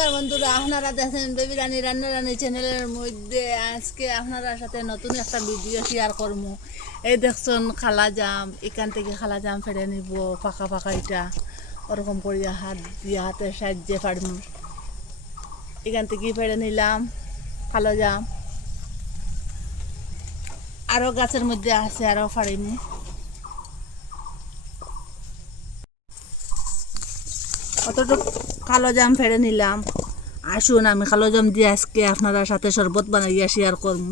নমস্কার বন্ধুরা, আপনারা দেখেন বেবি রানী রান্না চ্যানেলের মধ্যে আজকে আপনারা সাথে নতুন একটা ভিডিও শেয়ার করবো। এই দেখছেন খালা জাম, এখান থেকে খালা জাম ফেলে নিব পাকা পাকা এটা ওরকম করিয়া হাত দিয়ে হাতের সাহায্যে পারব। এখান থেকে ফেলে নিলাম কালো জাম, আরও গাছের মধ্যে আছে আরও ফাড়িমু। অতটুকু কালো জাম ফেলে নিলাম। আসুন আমি কালো জাম দিয়ে আজকে আপনারা সাথে শরবত বানাইয়া শেয়ার করব।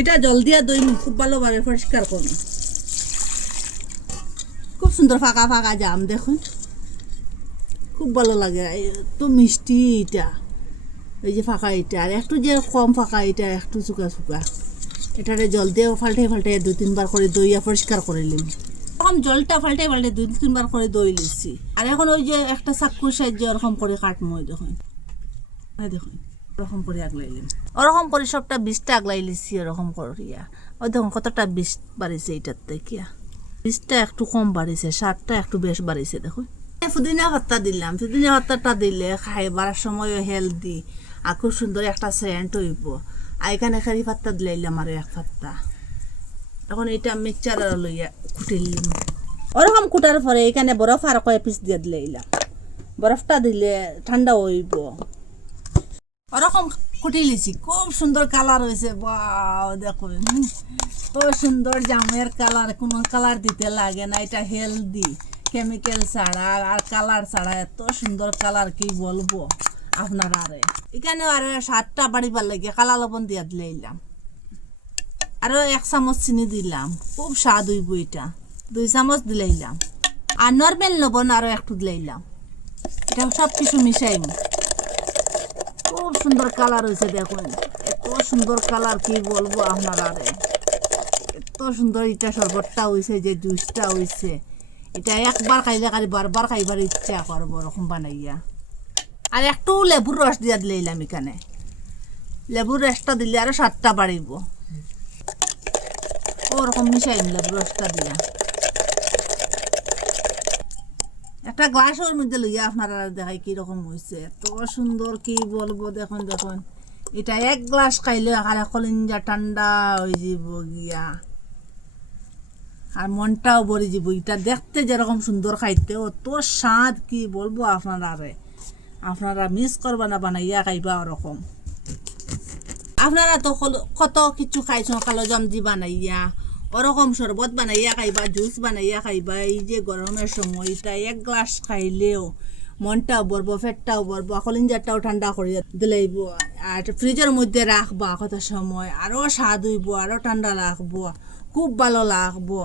এটা জল দিয়া দই খুব ভালোভাবে পরিষ্কার করব। খুব সুন্দর ফাঁকা ফাঁকা জাম দেখুন, খুব ভালো লাগে। তো মিষ্টি এটা, এই যে ফাঁকা এটা, আর একটু যে কম ফাঁকা এটা একটু চুকা চুকা। এটারে জল দিয়ে ফাল্টে ফাল্টে 2-3 বার করে দইয়া পরিষ্কার করে নিলাম। এখন জলটা পাল্টে পাল্টে 2-3 বার করে দই লিছি। আর এখন ওই যে একটা চাকুর সাহায্যে ওরকম করে কাটমো। দেখুন দেখুন ওরকম করে আগলাইলাম, ওরকম করে সবটা 20টা আগলাই লিছি ওরকম করিয়া। ওই দেখুন কতটা 20 বাড়িছে এইটার থেকে, 20টা একটু কম বাড়িছে, 7টা একটু বেশ বাড়িছে। দেখুন পুদিনা পাতা দিলাম, পুদিনা পাতাটা দিলে খাইবার সময় হেলদি আর খুব সুন্দর একটা সেন্ট হইব। আর এখানে কারি পাতা দিলাম আরো 1 পাতা। এখন এটা মিক্সচার লইয়া কুটিলাম। ওরকম কুটার পরে এখানে বরফ আর কয়েক পিস দিয়ে দিলাম। বরফটা দিলে ঠান্ডা হইব। ওরকম কুটি লিছি, খুব সুন্দর কালার হয়েছে। বাও দেখুন খুব সুন্দর জামের কালার, কোনো কালার দিতে লাগে না। এটা হেলদি, কেমিক্যাল ছাড়া আর কালার ছাড়া এত সুন্দর কালার কি বলবো আপনারা। এখানে আর 7টা বাড়িবার লাগে কালা লবণ দিয়ে দিলাম। আরো 1 চামচ চিনি দিলাম, খুব স্বাদ হইব এটা। 2 চামচ দিলাম, আর নর্মাল লবণ আরো একটু দিলাম। এটা সব কিছু মিশাইম। খুব সুন্দর কালার হয়েছে দেখুন, এত সুন্দর কালার কি বলবো আপনারা। এত সুন্দর এটা শরবতটা হয়েছে, যে জুসটা হয়েছে, এটা একবার খাইলে খালি বারবার খাইবার ইচ্ছা করবো ওরকম বানাইয়া। আর একটু লেবুর রস দিয়া দিলাম এখানে। লেবুর রসটা দিলে আরো 7টা বাড়িব। ওরকম মিশাইম লেবুর রসটা দিয়া। একটা গ্লাসের মধ্যে লইয়া আপনারা দেখাই কিরকম হয়েছে, এত সুন্দর কি বলবো। দেখুন দেখুন এটা 1 গ্লাস খাইলে আকারে কলিঞ্জা ঠান্ডা হয়ে যাব গিয়া, আর মনটাও ভরে যাব। এটা দেখতে যেরকম সুন্দর, খাইতে অত স্বাদ কি বলবো আপনারা। আপনারা মিস করবা না বানাইয়া খাইবা ওরকম। আপনারা তো কত কিছু খাইছেন কালো জাম দি বানাইয়া, ওরকম শরবত বানাইয়া খাইবা, জুস বানাইয়া খাইবা। এই যে গরমের সময় এটা 1 গ্লাস খাইলেও মনটাও ভরবো, পেটটাও ভরবো, কলিঞ্জাটাও ঠান্ডা করিয়া দিলাইব। আর ফ্রিজের মধ্যে রাখবা কত সময়, আরও স্বাদ হইব, আরও ঠান্ডা লাগবো, খুব ভালো লাগবো।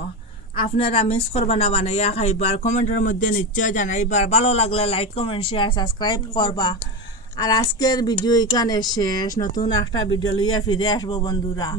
আপনারা মিস করবা না বানাইয়া খাইবার। কমেন্টের মধ্যে নিশ্চয় জানাইবার। ভালো লাগলে লাইক, কমেন্ট, শেয়ার, সাবস্ক্রাইব করবা। আর আজকের ভিডিও এখানে শেষ। নতুন একটা ভিডিও লইয়া ফিরে আসবো বন্ধুরা।